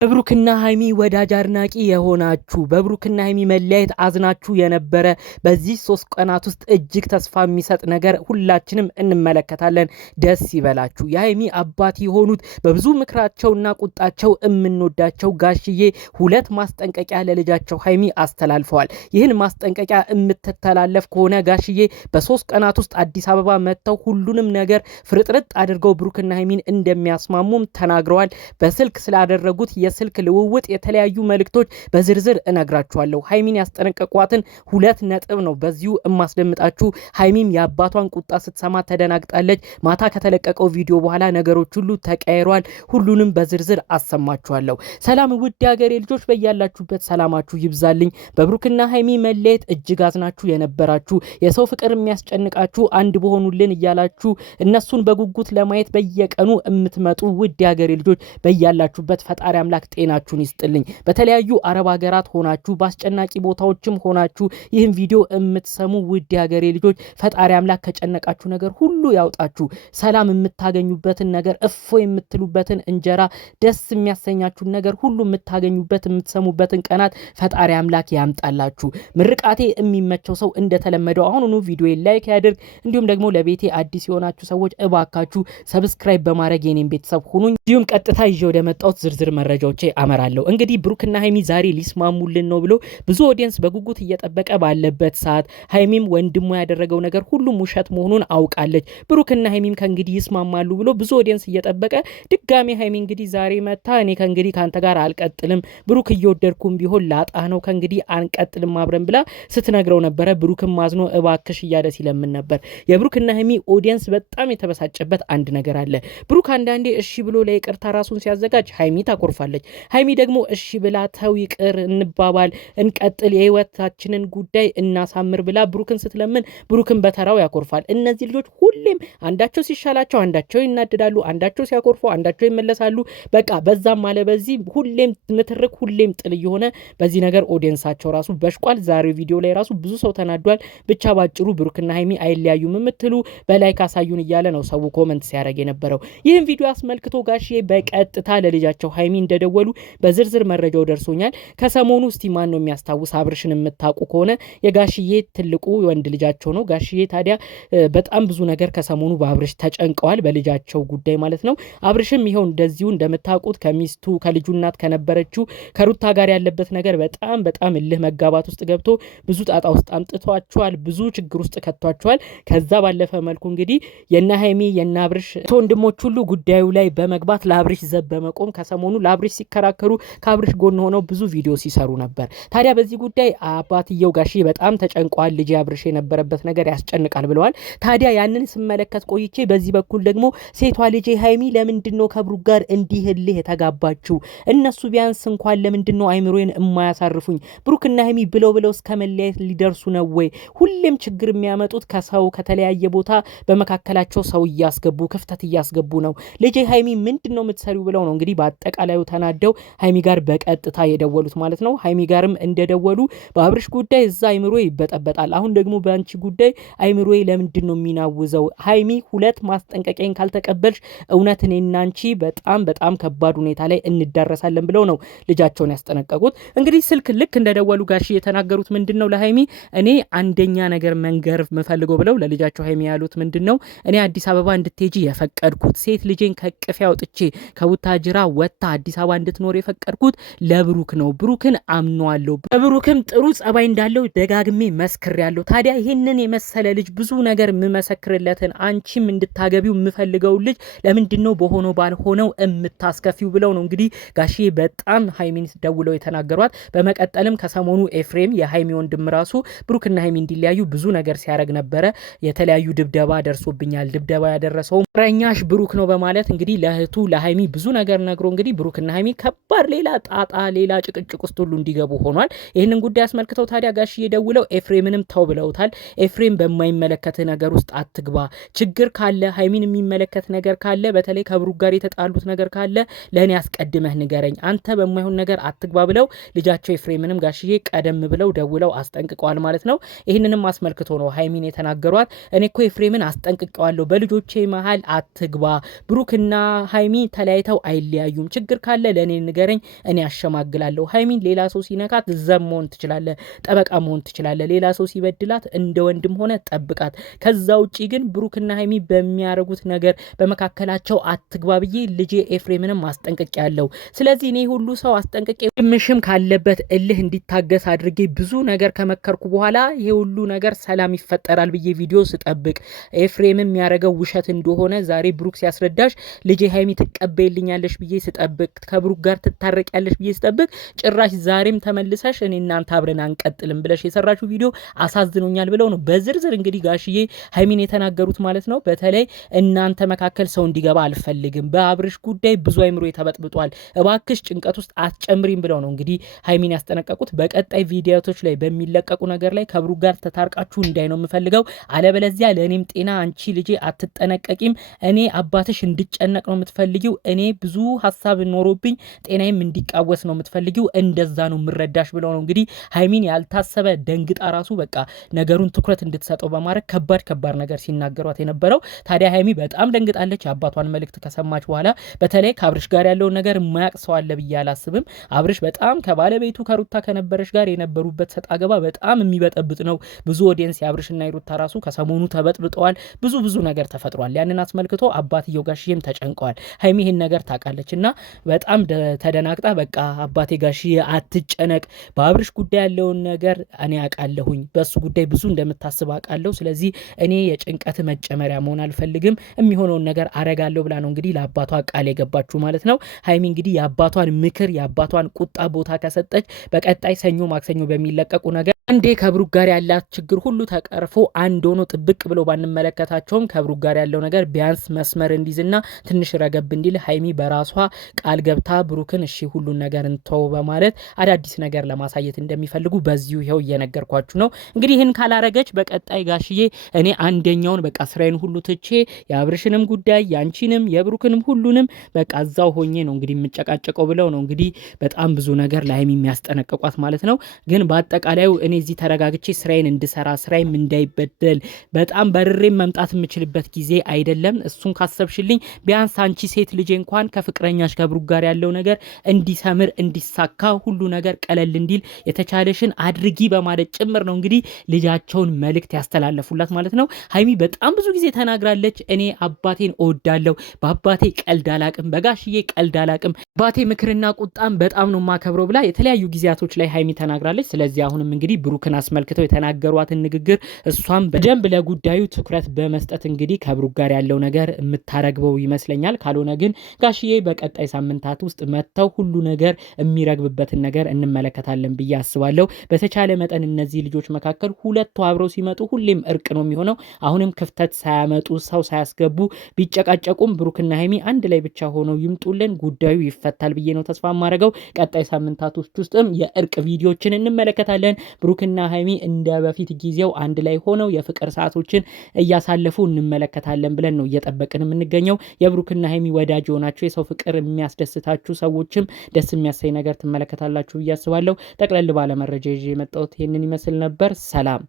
በብሩክና ሃይሚ ወዳጅ አድናቂ የሆናችሁ በብሩክና ሃይሚ መለያየት አዝናችሁ የነበረ በዚህ 3 ቀናት ውስጥ እጅግ ተስፋ የሚሰጥ ነገር ሁላችንም እንመለከታለን። ደስ ይበላችሁ። የሃይሚ አባት የሆኑት በብዙ ምክራቸውና ቁጣቸው የምንወዳቸው ጋሽዬ 2 ማስጠንቀቂያ ለልጃቸው ሃይሚ አስተላልፈዋል። ይህን ማስጠንቀቂያ የምትተላለፍ ከሆነ ጋሽዬ በ3 ቀናት ውስጥ አዲስ አበባ መጥተው ሁሉንም ነገር ፍርጥርጥ አድርገው ብሩክና ሃይሚን እንደሚያስማሙም ተናግረዋል። በስልክ ስላደረጉት የስልክ ልውውጥ የተለያዩ መልእክቶች በዝርዝር እነግራችኋለሁ። ሃይሚን ያስጠነቀቋትን 2 ነጥብ ነው በዚሁ እማስደምጣችሁ። ሃይሚም የአባቷን ቁጣ ስትሰማ ተደናግጣለች። ማታ ከተለቀቀው ቪዲዮ በኋላ ነገሮች ሁሉ ተቀይሯል። ሁሉንም በዝርዝር አሰማችኋለሁ። ሰላም ውድ ሀገሬ ልጆች፣ በያላችሁበት ሰላማችሁ ይብዛልኝ። በብሩክና ሃይሚ መለየት እጅግ አዝናችሁ የነበራችሁ የሰው ፍቅር የሚያስጨንቃችሁ አንድ በሆኑልን እያላችሁ እነሱን በጉጉት ለማየት በየቀኑ የምትመጡ ውድ ሀገሬ ልጆች በያላችሁበት ፈጣሪ አምላክ ጤናችሁን ይስጥልኝ። በተለያዩ አረብ ሀገራት ሆናችሁ በአስጨናቂ ቦታዎችም ሆናችሁ ይህን ቪዲዮ የምትሰሙ ውድ ሀገሬ ልጆች ፈጣሪ አምላክ ከጨነቃችሁ ነገር ሁሉ ያውጣችሁ። ሰላም የምታገኙበትን ነገር፣ እፎ የምትሉበትን እንጀራ፣ ደስ የሚያሰኛችሁን ነገር ሁሉ የምታገኙበት የምትሰሙበትን ቀናት ፈጣሪ አምላክ ያምጣላችሁ። ምርቃቴ የሚመቸው ሰው እንደተለመደው አሁኑኑ ቪዲዮ ላይክ ያድርግ። እንዲሁም ደግሞ ለቤቴ አዲስ የሆናችሁ ሰዎች እባካችሁ ሰብስክራይብ በማድረግ የኔን ቤተሰብ ሁኑኝ። እንዲሁም ቀጥታ ይዤ ወደ መጣሁት ዝርዝር መረጃዎች አመራለሁ። እንግዲህ ብሩክና ሃይሚ ዛሬ ሊስማሙልን ነው ብሎ ብዙ ኦዲየንስ በጉጉት እየጠበቀ ባለበት ሰዓት ሃይሚም ወንድሙ ያደረገው ነገር ሁሉም ውሸት መሆኑን አውቃለች። ብሩክና ሃይሚም ከእንግዲህ ይስማማሉ ብሎ ብዙ ኦዲየንስ እየጠበቀ ድጋሚ ሃይሚ እንግዲህ ዛሬ መታ እኔ ከእንግዲህ ካንተ ጋር አልቀጥልም፣ ብሩክ እየወደድኩም ቢሆን ላጣ ነው፣ ከእንግዲህ አንቀጥልም አብረን ብላ ስትነግረው ነበረ። ብሩክም ማዝኖ እባክሽ እያለ ሲለምን ነበር። የብሩክና ሃይሚ ኦዲየንስ በጣም የተበሳጨበት አንድ ነገር አለ። ብሩክ አንዳንዴ እሺ ብሎ ለይቅርታ ራሱን ሲያዘጋጅ ሃይሚ ታኮርፋለች። ሃይሚ ደግሞ እሺ ብላ ተው ይቅር እንባባል እንቀጥል የህይወታችንን ጉዳይ እናሳምር ብላ ብሩክን ስትለምን ብሩክን በተራው ያኮርፋል። እነዚህ ልጆች ሁሌም አንዳቸው ሲሻላቸው አንዳቸው ይናደዳሉ፣ አንዳቸው ሲያኮርፉ አንዳቸው ይመለሳሉ። በቃ በዛም አለ በዚህ ሁሌም ንትርክ ሁሌም ጥል እየሆነ በዚህ ነገር ኦዲየንሳቸው ራሱ በሽቋል። ዛሬው ቪዲዮ ላይ ራሱ ብዙ ሰው ተናዷል። ብቻ ባጭሩ ብሩክና ሃይሚ አይለያዩም የምትሉ በላይ ካሳዩን እያለ ነው ሰው ኮመንት ሲያደርግ የነበረው። ይህን ቪዲዮ አስመልክቶ ጋሽዬ በቀጥታ ለልጃቸው ሃይሚ እንደደወሉ በዝርዝር መረጃው ደርሶኛል። ከሰሞኑ እስቲ ማን ነው የሚያስታውስ? አብርሽን የምታውቁ ከሆነ የጋሽዬ ትልቁ ወንድ ልጃቸው ነው። ጋሽዬ ታዲያ በጣም ብዙ ነገር ከሰሞኑ በአብርሽ ተጨንቀዋል፣ በልጃቸው ጉዳይ ማለት ነው። አብርሽም ይሄው እንደዚሁ እንደምታውቁት ከሚስቱ ከልጁ እናት ከነበረችው ከሩታ ጋር ያለበት ነገር በጣም እልህ መጋባት ውስጥ ገብቶ ብዙ ጣጣ ውስጥ አምጥቷቸዋል፣ ብዙ ችግር ውስጥ ከቷቸዋል። ከዛ ባለፈ መልኩ እንግዲህ የና ሃይሚ የና አብርሽ ወንድሞች ሁሉ ጉዳዩ ላይ በመግባት ለአብርሽ ዘብ በመቆም ከሰሞኑ ለአብርሽ ሲከራከሩ ከአብርሽ ጎን ሆነው ብዙ ቪዲዮ ሲሰሩ ነበር። ታዲያ በዚህ ጉዳይ አባትየው ጋሽዬ በጣም ተጨንቀዋል። ልጅ አብርሽ የነበረበት ነገር ያስጨንቃል ብለዋል። ታዲያ ያንን ስመለከት ቆይቼ በዚህ በኩል ደግሞ ሴቷ ልጅ ሃይሚ ለምንድነው ከብሩክ ጋር እንዲህ እልህ የተጋባችው? እነሱ ቢያንስ እንኳን ለምንድነው አይምሮዬን የማያሳርፉኝ? ብሩክና ሃይሚ ብለው እስከ መለያየት ሊደርሱ ነው ወይ? ሁሌም ችግር የሚያመጡት ከሰው ከተለያየ ቦታ በመካከላቸው ሰው እያስገቡ ክፍተት እያስገቡ ነው። ልጅ ሃይሚ ምንድነው የምትሰሪው ብለው ነው እንግዲህ በአጠቃላዩ ተናደው ሃይሚ ጋር በቀጥታ የደወሉት ማለት ነው። ሃይሚ ጋርም እንደደወሉ በአብርሽ ጉዳይ እዛ አይምሮ ይበጠበጣል፣ አሁን ደግሞ በአንቺ ጉዳይ አይምሮ ለምንድነው የሚናውዘው? ሃይሚ 2 ማስጠንቀቂያን ካልተቀበልሽ እውነት እኔና አንቺ በጣም ከባድ ሁኔታ ላይ እንደረሳለን ብለው ነው ልጃቸውን ያስጠነቀቁት። እንግዲህ ስልክ ልክ እንደደወሉ ጋሽ የተናገሩት ምንድነው ለሃይሚ እኔ አንደኛ ነገር መንገር መፈልገው ብለው ለልጃቸው ሃይሚ ያሉት ምንድነው እኔ አዲስ አበባ እንድትሄጂ የፈቀድኩት ሴት ልጄን ከቅፍ ያውጥቼ ከቡታጅራ ወጣ አዲስ አበባ እንድትኖር የፈቀድኩት ለብሩክ ነው። ብሩክን አምነዋለሁ። በብሩክም ጥሩ ጸባይ እንዳለው ደጋግሜ መስክሬያለሁ። ታዲያ ይሄንን የመሰለ ልጅ ብዙ ነገር የምመሰክርለትን አንቺም እንድታገቢው የምፈልገው ልጅ ለምንድነው በሆነው ባልሆነው የምታስከፊው ብለው ነው እንግዲህ ጋሽዬ በጣም ሃይሚን ደውለው የተናገሯት። በመቀጠልም ከሰሞኑ ኤፍሬም የሃይሚ ወንድም ራሱ ብሩክና ሃይሚ እንዲለያዩ ብዙ ነገር ሲያደርግ ነበረ። የተለያዩ ድብደባ ደርሶብኛል፣ ድብደባ ያደረሰው ረኛሽ ብሩክ ነው በማለት እንግዲህ ለእህቱ ለሃይሚ ብዙ ነገር ነግሮ እንግዲህ ብሩክና ሃይሚ ከባድ ሌላ ጣጣ ሌላ ጭቅጭቅ ውስጥ ሁሉ እንዲገቡ ሆኗል። ይህንን ጉዳይ አስመልክተው ታዲያ ጋሽዬ ደውለው ኤፍሬምንም ተው ብለውታል። ኤፍሬም በማይመለከት ነገር ውስጥ አትግባ፣ ችግር ካለ ሃይሚን የሚመለከት ነገር ካለ በተለይ ከብሩክ ጋር የተጣሉት ነገር ካለ ለእኔ አስቀድመህ ንገረኝ፣ አንተ በማይሆን ነገር አትግባ ብለው ልጃቸው ኤፍሬምንም ጋሽዬ ቀደም ብለው ደውለው አስጠንቅቀዋል ማለት ነው። ይህንንም አስመልክቶ ነው ሃይሚን የተናገሯት። እኔ እኮ ኤፍሬምን አስጠንቅቀዋለሁ፣ በልጆቼ መሃል አትግባ፣ ብሩክና ሃይሚ ተለያይተው አይለያዩም፣ ችግር ካለ ለእኔ ንገረኝ፣ እኔ አሸማግላለሁ። ሀይሚን ሌላ ሰው ሲነካት ዘብ መሆን ትችላለህ፣ ጠበቃ መሆን ትችላለህ። ሌላ ሰው ሲበድላት እንደ ወንድም ሆነ ጠብቃት። ከዛ ውጪ ግን ብሩክና ሀይሚ በሚያረጉት ነገር በመካከላቸው አትግባ ብዬ ልጄ ኤፍሬምንም አስጠንቅቄ ያለው። ስለዚህ እኔ ሁሉ ሰው አስጠንቅቄ ምሽም ካለበት እልህ እንዲታገስ አድርጌ ብዙ ነገር ከመከርኩ በኋላ ይሄ ሁሉ ነገር ሰላም ይፈጠራል ብዬ ቪዲዮ ስጠብቅ ኤፍሬምም ያረገው ውሸት እንደሆነ ዛሬ ብሩክ ሲያስረዳሽ ልጄ ሀይሚ ትቀበይልኛለሽ ብዬ ስጠብቅ ከብሩክ ጋር ትታረቂያለሽ ብዬ ስጠብቅ ጭራሽ ዛሬም ተመልሰሽ እኔ እናንተ አብረን አንቀጥልም ብለሽ የሰራችሁ ቪዲዮ አሳዝኖኛል ብለው ነው በዝርዝር እንግዲህ ጋሽዬ ሀይሚን የተናገሩት ማለት ነው። በተለይ እናንተ መካከል ሰው እንዲገባ አልፈልግም፣ በአብርሽ ጉዳይ ብዙ አይምሮ ተበጥብጧል፣ እባክሽ ጭንቀት ውስጥ አትጨምሪም ብለው ነው እንግዲህ ሀይሚን ያስጠነቀቁት። በቀጣይ ቪዲዮቶች ላይ በሚለቀቁ ነገር ላይ ከብሩክ ጋር ተታርቃችሁ እንዳይ ነው የምፈልገው፣ አለበለዚያ ለእኔም ጤና አንቺ ልጄ አትጠነቀቂም፣ እኔ አባትሽ እንድጨነቅ ነው የምትፈልጊው፣ እኔ ብዙ ሀሳብ ኖሮብኝ ጤናዬም እንዲቃወስ ነው የምትፈልጊው፣ እንደዛ ነው የምረዳሽ ብለው ነው እንግዲህ ሀይሚን ያልታሰበ ደንግጣ ራሱ በቃ ነገሩን ትኩረት እንድትሰጠው በማድረግ ከባድ ነገር ሲናገሯት የነበረው። ታዲያ ሀይሚ በጣም ደንግጣለች የአባቷን መልእክት ከሰማች በኋላ። በተለይ ከአብርሽ ጋር ያለውን ነገር የማያቅ ሰው አለ ብዬ አላስብም። አብርሽ በጣም ከባለቤቱ ከሩታ ከነበረች ጋር የነበሩበት ሰጣ ገባ በጣም የሚበጠብጥ ነው። ብዙ ኦዲየንስ የአብርሽና የሩታ ራሱ ከሰሞኑ ተበጥብጠዋል። ብዙ ነገር ተፈጥሯል። ያንን አስመልክቶ አባትየው ጋሽዬም ተጨንቀዋል። ሀይሚ ይህን ነገር ታውቃለች እና በጣም ተደናግጣ በቃ አባቴ ጋሽዬ አትጨነቅ፣ በአብርሽ ጉዳይ ያለውን ነገር እኔ አውቃለሁኝ፣ በሱ ጉዳይ ብዙ እንደምታስብ አውቃለሁ። ስለዚህ እኔ የጭንቀት መጨመሪያ መሆን አልፈልግም፣ የሚሆነውን ነገር አረጋለሁ ብላ ነው እንግዲህ ለአባቷ ቃል የገባችሁ ማለት ነው። ሀይሚ እንግዲህ የአባቷን ምክር የአባቷን ቁጣ ቦታ ከሰጠች በቀጣይ ሰኞ ማክሰኞ በሚለቀቁ ነገር አንዴ ከብሩክ ጋር ያላት ችግር ሁሉ ተቀርፎ አንድ ሆኖ ጥብቅ ብሎ ባንመለከታቸውም ከብሩክ ጋር ያለው ነገር ቢያንስ መስመር እንዲዝና ትንሽ ረገብ እንዲል ሀይሚ በራሷ ቃል ገብታ ብሩክን እሺ ሁሉን ነገር እንተው በማለት አዳዲስ ነገር ለማሳየት እንደሚፈልጉ በዚሁ ይኸው እየነገርኳችሁ ነው። እንግዲህ ይህን ካላረገች በቀጣይ ጋሽዬ እኔ አንደኛውን በቃ ስራዬን ሁሉ ትቼ የአብርሽንም ጉዳይ ያንቺንም የብሩክንም ሁሉንም በቃ እዛው ሆኜ ነው እንግዲህ የምጨቃጨቀው ብለው ነው እንግዲህ በጣም ብዙ ነገር ለሀይሚ የሚያስጠነቅቋት ማለት ነው። ግን በአጠቃላዩ እኔ እዚህ ተረጋግቼ ስራዬን እንድሰራ ስራዬም እንዳይበደል በጣም በርሬም መምጣት የምችልበት ጊዜ አይደለም። እሱን ካሰብሽልኝ ቢያንስ አንቺ ሴት ልጄ እንኳን ከፍቅረኛሽ ከብሩክ ጋር ያለው ነገር እንዲሰምር እንዲሳካ ሁሉ ነገር ቀለል እንዲል የተቻለሽን አድርጊ በማለት ጭምር ነው እንግዲህ ልጃቸውን መልእክት ያስተላለፉላት ማለት ነው። ሀይሚ በጣም ብዙ ጊዜ ተናግራለች። እኔ አባቴን እወዳለሁ፣ በአባቴ ቀልድ አላቅም፣ በጋሽዬ ቀልድ አላቅም፣ አባቴ ምክርና ቁጣም በጣም ነው ማከብረው ብላ የተለያዩ ጊዜያቶች ላይ ሀይሚ ተናግራለች። ስለዚህ አሁንም እንግዲህ ብሩክን አስመልክተው የተናገሯትን ንግግር እሷም በደንብ ለጉዳዩ ትኩረት በመስጠት እንግዲህ ከብሩክ ጋር ያለው ነገር የምታረግበው ይመስለኛል። ካልሆነ ግን ጋሽዬ በቀጣይ ሳምንታት ውስጥ መጥተው ሁሉ ነገር የሚረግብበትን ነገር እንመለከታለን ብዬ አስባለሁ። በተቻለ መጠን እነዚህ ልጆች መካከል ሁለቱ አብረው ሲመጡ ሁሌም እርቅ ነው የሚሆነው። አሁንም ክፍተት ሳያመጡ ሰው ሳያስገቡ ቢጨቃጨቁም ብሩክና ሀይሚ አንድ ላይ ብቻ ሆነው ይምጡልን፣ ጉዳዩ ይፈታል ብዬ ነው ተስፋ የማደርገው። ቀጣይ ሳምንታቶች ውስጥም የእርቅ ቪዲዮችን እንመለከታለን። ብሩክና ሀይሚ እንደ በፊት ጊዜው አንድ ላይ ሆነው የፍቅር ሰዓቶችን እያሳለፉ እንመለከታለን ብለን ነው እየጠበቅን የምንገኘው። የብሩክና ሀይሚ ወዳጅ የሆናችሁ የሰው ፍቅር የሚያስደስታችሁ ሰዎችም ደስ የሚያሳይ ነገር ትመለከታላችሁ ብዬ አስባለሁ። ጠቅለል ባለ መረጃ ይዤ የመጣሁት ይህንን ይመስል ነበር። ሰላም።